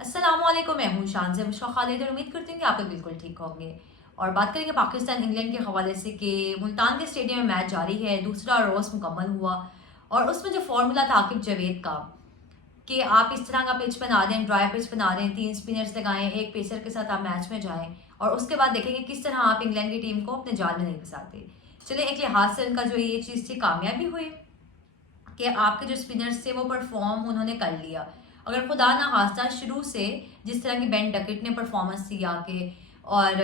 अस्सलामुअलैकुम, मैं हूँ शान से मुशफ़ा खालिद और उम्मीद करती हूँ कि आप लोग बिल्कुल ठीक होंगे। और बात करेंगे पाकिस्तान इंग्लैंड के हवाले से कि मुल्तान के स्टेडियम में मैच जारी है, दूसरा रोज़ मुकम्मल हुआ और उसमें जो फॉर्मूला था आकिब जावेद का कि आप इस तरह का पिच बना दें, ड्राई पिच बना दें, 3 स्पिनर्स लगाएं, एक पेसर के साथ आप मैच में जाएं और उसके बाद देखेंगे किस तरह आप इंग्लैंड की टीम को अपने जाल में नहीं फंसाते। चलिए, एक लिहाज से उनका जो ये चीज़ थी कामयाबी हुई कि आपके जो स्पिनर्स थे वो परफॉर्म उन्होंने कर लिया। अगर खुदा ना खास्ता शुरू से जिस तरह की बेन डकेट ने परफॉर्मेंस दी आके और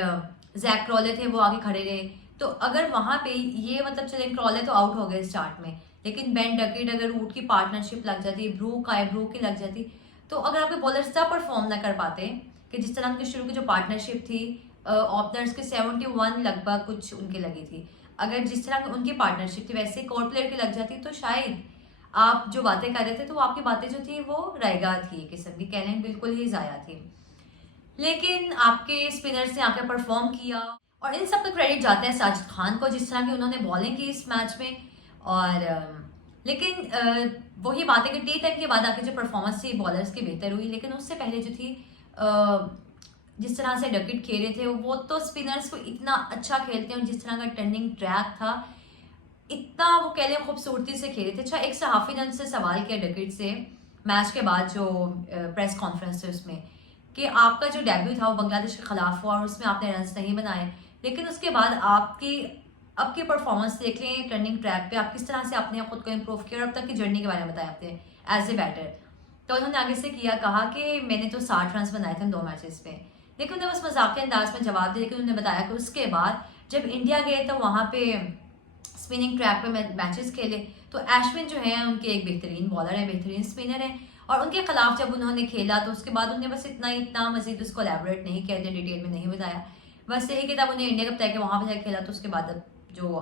जैक क्रॉले थे वो आगे खड़े रहे, तो अगर वहां पे ये मतलब चले क्रॉले तो आउट हो गए स्टार्ट में, लेकिन बेन डकेट अगर रूट की पार्टनरशिप लग जाती, ब्रूक की लग जाती, तो अगर आपके बॉलर सब परफॉर्म ना कर पाते कि जिस तरह उनकी शुरू की जो पार्टनरशिप थी, ओपनर्स के 71 लगभग कुछ उनके लगी थी, अगर जिस तरह उनकी पार्टनरशिप थी वैसे एक और प्लेयर की लग जाती तो शायद आप जो बातें कर रहे थे तो आपकी बातें जो थी वो रायगा थी, किस्म की कह लें बिल्कुल ही ज़ाया थी। लेकिन आपके स्पिनर्स ने आकर परफॉर्म किया और इन सब का क्रेडिट जाता है साजिद खान को, जिस तरह की उन्होंने बॉलिंग की इस मैच में। और लेकिन वही बात है कि टी टाइम के बाद आके जो परफॉर्मेंस थी बॉलर्स की बेहतर हुई, लेकिन उससे पहले जो थी जिस तरह से डकेट खेले थे वो तो स्पिनर्स को इतना अच्छा खेलते हैं और जिस तरह का टर्निंग ट्रैक था इतना वो कह लें खूबसूरती से खेले थे। अच्छा, एक सहाफ़ी ने उनसे सवाल किया डकेट से मैच के बाद जो प्रेस कॉन्फ्रेंस है उसमें कि आपका जो डेब्यू था वो बांग्लादेश के खिलाफ हुआ और उसमें आपने रन्स नहीं बनाए, लेकिन उसके बाद आपकी अब की परफॉर्मेंस देख लें टर्निंग ट्रैक पे आप किस तरह से आपने खुद को इम्प्रूव किया और अब तक की जर्नी के बारे में बताया आपने एज ए बैटर। तो उन्होंने आगे से किया, कहा कि मैंने तो 60 रन बनाए थे 2 मैचेस में, लेकिन उन्होंने बस मजाकिया अंदाज में जवाब दिया। लेकिन उन्होंने बताया कि उसके बाद जब इंडिया गए तो वहाँ पे स्पिनिंग ट्रैक पे मैचेस खेले, तो एशविन जो है उनके एक बेहतरीन बॉलर है, बेहतरीन स्पिनर है, और उनके खिलाफ जब उन्होंने खेला तो उसके बाद उन्हें बस इतना मजीद उसको एलेबोरेट नहीं किया, इतने डिटेल में नहीं बताया, बस यही कि तब उन्हें इंडिया कप तय के वहाँ पर खेला तो उसके बाद जो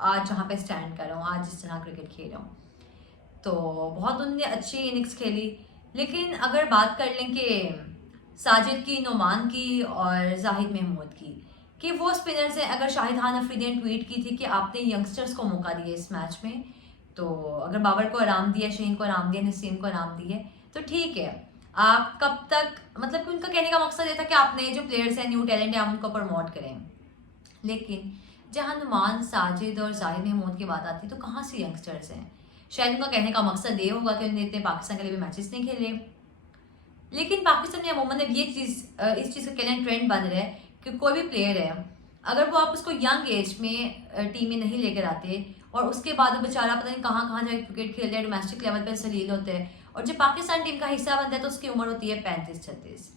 आज जहाँ पे स्टैंड कर रहा हूँ, आज जिस तरह क्रिकेट खेल रहा हूँ, तो बहुत उन्होंने अच्छी इनिंग्स खेली। लेकिन अगर बात कर लें कि साजिद की, नोमान की और जाहिद महमूद की कि वो स्पिनर्स हैं, अगर शाहिद खान अफरीदी ने ट्वीट की थी कि आपने यंगस्टर्स को मौका दिया इस मैच में, तो अगर बाबर को आराम दिया, शहीन को आराम दिया, नसीम को आराम दिए तो ठीक है, आप कब तक, मतलब कि उनका कहने का मकसद ये था कि आप नए जो प्लेयर्स हैं, न्यू टैलेंट है, आप उनको प्रमोट करें। लेकिन जहां नुमान, साजिद और जाहिद महमूद की बात आती है तो कहाँ से यंगस्टर्स हैं? शायद उनका कहने का मकसद ये होगा कि उन्होंने इतने पाकिस्तान के लिए भी मैचेस नहीं खेले। लेकिन पाकिस्तान में अमूमन अब ये चीज़ इस चीज़ का कहना ट्रेंड बन रहा है कि कोई भी प्लेयर है, अगर वो आप उसको यंग एज में टीम में नहीं लेकर आते और उसके बाद वो बेचारा पता नहीं कहाँ कहाँ जाके क्रिकेट खेलते हैं, डोमेस्टिक लेवल पर सलील होते हैं और जब पाकिस्तान टीम का हिस्सा बनता है तो उसकी उम्र होती है 35-36।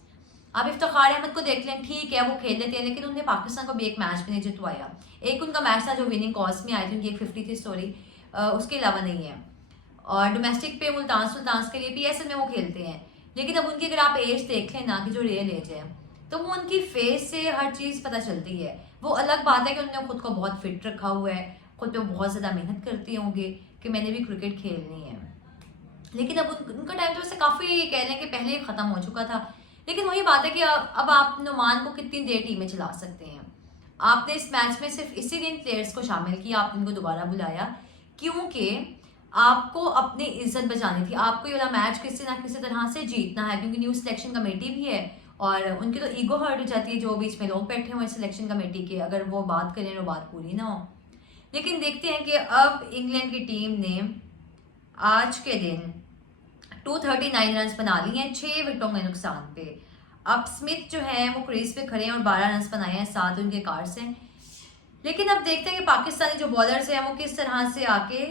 आप इफ्तिखार अहमद को देख लें, ठीक है वो खेल लेते हैं लेकिन उन्हें पाकिस्तान को भी एक मैच भी नहीं जितवाया। एक उनका मैच था जो विनिंग कॉस्ट में आई थी, उनकी एक 50 थी स्टोरी, उसके अलावा नहीं है। और डोमेस्टिक पे मुल्तान सुल्तान के लिए पीएसएल में वो खेलते हैं, लेकिन अब उनकी अगर आप एज देख लें ना कि जो रियल एज है, तो वो उनकी फेस से हर चीज़ पता चलती है। वो अलग बात है कि उन्होंने खुद को बहुत फिट रखा हुआ है, खुद पे बहुत ज़्यादा मेहनत करती होंगे कि मैंने भी क्रिकेट खेलनी है, लेकिन अब उनका टाइम तो वैसे काफ़ी कह लें कि पहले ही ख़त्म हो चुका था। लेकिन वही बात है कि अब आप नुमान को कितनी देर टीम में चला सकते हैं? आपने इस मैच में सिर्फ इसी दिन प्लेयर्स को शामिल किया, आपने उनको दोबारा बुलाया क्योंकि आपको अपनी इज्जत बचानी थी, आपको ये वाला मैच किसी ना किसी तरह से जीतना है, क्योंकि न्यू सिलेक्शन कमेटी भी है और उनकी तो ईगो हर्ट हो जाती है जो बीच में लोग बैठे हुए हैं सिलेक्शन कमेटी के, अगर वो बात करें वो बात पूरी ना हो। लेकिन देखते हैं कि अब इंग्लैंड की टीम ने आज के दिन 239 रन बना लिए हैं 6 विकेटों के नुकसान पे। अब स्मिथ जो है वो क्रीज पे खड़े हैं और 12 रन बनाए हैं, 7 उनके कार्ड्स हैं। लेकिन अब देखते हैं कि पाकिस्तानी जो बॉलर्स हैं वो किस तरह से आके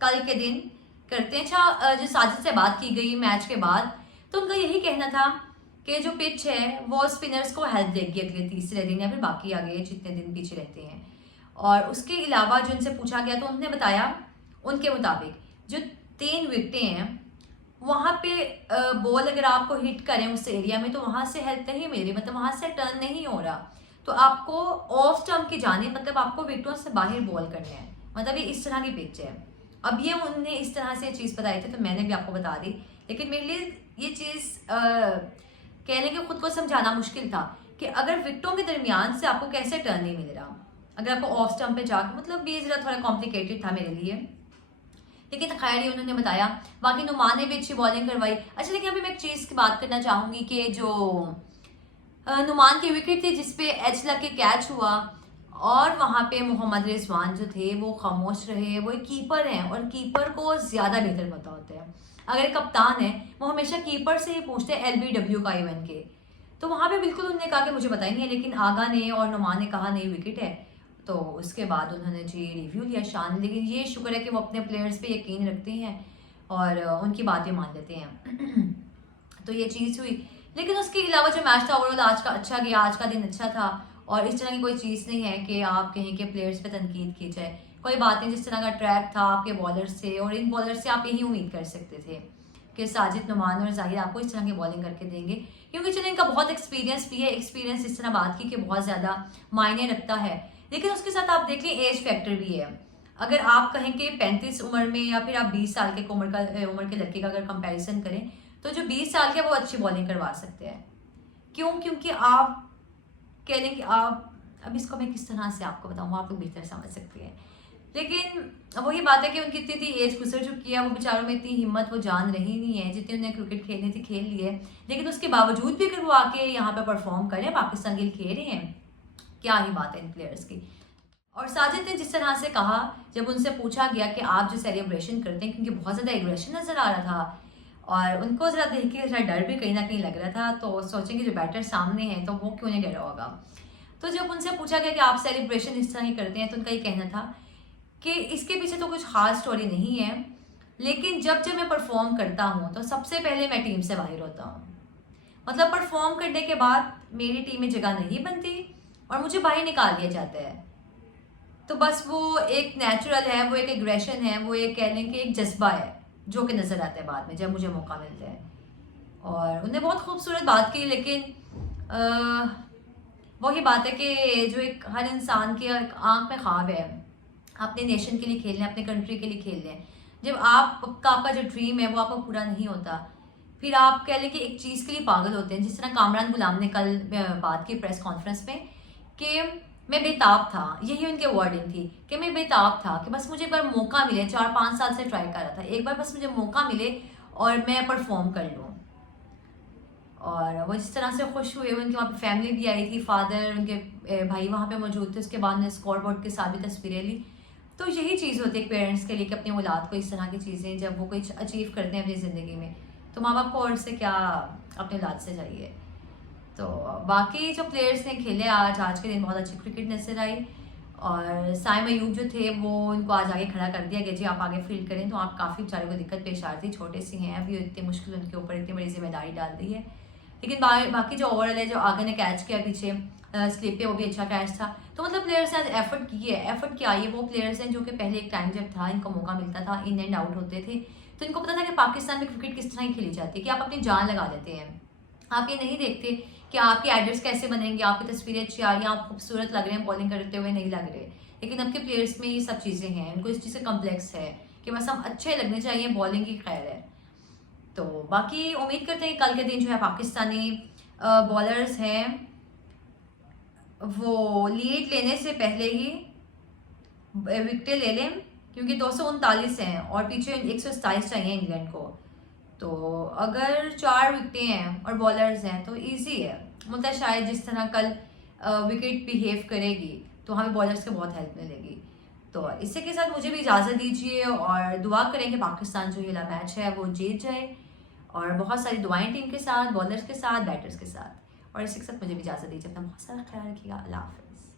कल के दिन करते हैं। अच्छा, जो साजिद से बात की गई मैच के बाद, तो उनका यही कहना था कि जो पिच है वो स्पिनर्स को हेल्प देगी अगले तीसरे दिन या फिर बाकी आगे जितने दिन पीछे रहते हैं। और उसके अलावा जो उनसे पूछा गया तो उन्होंने बताया उनके मुताबिक जो 3 विकेटें हैं वहां पे बॉल अगर आपको हिट करें उस एरिया में तो वहां से हेल्प नहीं मिल रही, मतलब वहां से टर्न नहीं हो रहा, तो आपको ऑफ स्टंप की जाने, मतलब आपको विकेटों से बाहर बॉल करने हैं, मतलब ये इस तरह की पिच है। अब ये उनने इस तरह से चीज़ बताई थी तो मैंने भी आपको बता दी, लेकिन मेरे लिए ये चीज़ कहने के खुद को समझाना मुश्किल था कि अगर विकेटों के दरमियान से आपको कैसे टर्न नहीं मिल रहा, अगर आपको ऑफ स्टंप पे जाकर, मतलब ये जरा थोड़ा कॉम्प्लिकेटेड था मेरे लिए। लेकिन खैर ये उन्होंने बताया। बाकी नुमान ने भी अच्छी बॉलिंग करवाई। अच्छा, लेकिन अभी मैं एक चीज़ की बात करना चाहूँगी कि जो नुमान की विकेट थी जिसपे एच लग के कैच हुआ, और वहाँ पे मोहम्मद रिजवान जो थे वो खामोश रहे। वो एक कीपर हैं और कीपर को ज़्यादा बेहतर पता होता है। अगर एक कप्तान है वो हमेशा कीपर से ही पूछते हैं LBW का इवन के। तो वहाँ पे बिल्कुल उन्होंने कहा कि मुझे पता ही नहीं है, लेकिन आगा ने और नुमान ने कहा नहीं विकेट है। तो उसके बाद उन्होंने जी रिव्यू लिया शान। लेकिन ये शुक्र है कि वो अपने प्लेयर्स पे यकीन रखते हैं और उनकी बातें मान लेते हैं। तो ये चीज़ हुई। लेकिन उसके अलावा जो मैच था ओवरऑल आज का अच्छा गया, आज का दिन अच्छा था। और इस तरह की कोई चीज़ नहीं है कि आप कहें कि प्लेयर्स पे तनकीद की जाए, कोई बात नहीं। जिस तरह का ट्रैक था आपके बॉलर्स थे, और इन बॉलर्स से आप यही उम्मीद कर सकते थे कि साजिद, नुमान और जाहिर आपको इस तरह की बॉलिंग करके देंगे, क्योंकि चलिए इनका बहुत एक्सपीरियंस भी है। एक्सपीरियंस इस तरह बात की कि बहुत ज़्यादा मायने रखता है। लेकिन उसके साथ आप देख लें एज फैक्टर भी है। अगर आप कहें कि 35 उम्र में या फिर आप 20 साल के उम्र के लड़के का अगर कंपैरिजन करें, तो जो 20 साल के वो अच्छी बॉलिंग करवा सकते हैं। क्यों? क्योंकि आप कह लें कि आप, अब इसको मैं किस तरह से आपको बताऊँ, आप लोग बेहतर समझ सकते हैं। लेकिन वही बात है कि उनकी इतनी एज गुजर चुकी है, वो बेचारों में इतनी हिम्मत वो जान रही नहीं है। जितनी उन्हें क्रिकेट खेलनी थी खेल ली है। लेकिन उसके बावजूद भी अगर वो आके यहाँ पे परफॉर्म करें, पाकिस्तान के लिए खेल रहे हैं, क्या ही बात है इन प्लेयर्स की। और साजिद ने जिस तरह से कहा, जब उनसे पूछा गया कि आप जो सेलिब्रेशन करते हैं, क्योंकि बहुत ज़्यादा एग्रेशन नज़र आ रहा था और उनको ज़रा देख के ज़रा डर भी कहीं ना कहीं लग रहा था, तो सोचेंगे जो बैटर सामने हैं तो वो क्यों नहीं डरा होगा। तो जब उनसे पूछा गया कि आप सेलिब्रेशन इस तरह ही करते हैं, तो उनका ये कहना था कि इसके पीछे तो कुछ खास स्टोरी नहीं है, लेकिन जब जब मैं परफॉर्म करता हूँ तो सबसे पहले मैं टीम से बाहर होता हूँ। मतलब परफॉर्म करने के बाद मेरी टीम में जगह नहीं बनती और मुझे बाहर निकाल दिया जाता है। तो बस वो एक नेचुरल है, वो एक एग्रेशन है, वो एक कह लें कि एक जज्बा है जो कि नज़र आता है बाद में जब मुझे मौका मिलता है। और उन्हें बहुत खूबसूरत बात की, लेकिन वही बात है कि जो एक हर इंसान के आंख में ख्वाब है अपने नेशन के लिए खेलने, अपने कंट्री के लिए खेलने। जब आपका जो ड्रीम है वो आपको पूरा नहीं होता, फिर आप कह लें कि एक चीज़ के लिए पागल होते हैं। जिस तरह कामरान गुलाम ने कल बात की प्रेस कॉन्फ्रेंस में कि मैं बेताब था, यही उनके वर्डिंग थी कि मैं बेताब था कि बस मुझे एक बार मौका मिले। 4-5 साल से ट्राई कर रहा था, एक बार बस मुझे मौका मिले और मैं परफॉर्म कर लूँ। और वो जिस तरह से खुश हुए, उनके वहाँ पे फैमिली भी आई थी, फादर, उनके भाई वहाँ पे मौजूद थे। उसके बाद उन्हें स्कोर बोर्ड के साथ भी तस्वीरें ली। तो यही चीज़ होती है पेरेंट्स के लिए कि अपनी औलाद को इस तरह की चीज़ें जब वो कुछ अचीव करते हैं अपनी ज़िंदगी में, तो माँ बाप को और से क्या अपनी औलाद से चाहिए। तो बाकी जो प्लेयर्स ने खेले आज के दिन बहुत अच्छी क्रिकेट नजर आई। और साइम अयूब जो थे वो उनको आज आगे खड़ा कर दिया गया, जी आप आगे फील्ड करें। तो आप काफ़ी बेचारे को दिक्कत पेश आ रही थी, छोटे से हैं अभी, इतनी मुश्किल उनके ऊपर इतनी बड़ी जिम्मेदारी डाल दी है। लेकिन बाकी जो ओवरऑल है, जो आगे ने कैच किया पीछे स्लिप पे, वो भी अच्छा कैच था। तो मतलब प्लेयर्स ने आज एफर्ट की है। एफर्ट क्या, ये वो प्लेयर्स हैं जो कि पहले एक टाइम जब था इनको मौका मिलता था, इन एंड आउट होते थे, तो इनको पता था कि पाकिस्तान में क्रिकेट किस तरह की खेली जाती है, कि आप अपनी जान लगा देते हैं। आप ये नहीं देखते कि आपके एडर्स कैसे बनेंगे, आपकी तस्वीरें अच्छी आ रही हैं, आप खूबसूरत लग रहे हैं बॉलिंग करते हुए, नहीं लग रहे। लेकिन अब के प्लेयर्स में ये सब चीज़ें हैं, उनको इस चीज़ से कम्प्लेक्स है कि बस हम अच्छे लगने चाहिए, बॉलिंग की खैर है। तो बाकी उम्मीद करते हैं कल के दिन जो है पाकिस्तानी बॉलर्स हैं वो लीड लेने से पहले ही विकेटें ले लें, क्योंकि 239 हैं और पीछे 127 चाहिए इंग्लैंड को। तो अगर 4 विकेटें हैं और बॉलर्स हैं तो इजी है। मतलब शायद जिस तरह कल विकेट बिहेव करेगी तो हमें बॉलर्स की बहुत हेल्प मिलेगी। तो इसी के साथ मुझे भी इजाज़त दीजिए और दुआ करें कि पाकिस्तान जो ये मैच है वो जीत जाए। और बहुत सारी दुआएं टीम के साथ, बॉलर्स के साथ, बैटर्स के साथ। और इसी के साथ मुझे भी इजाज़त दीजिए। अपना बहुत सारा ख्याल रखिएगा। अल्लाह हाफ़िज़।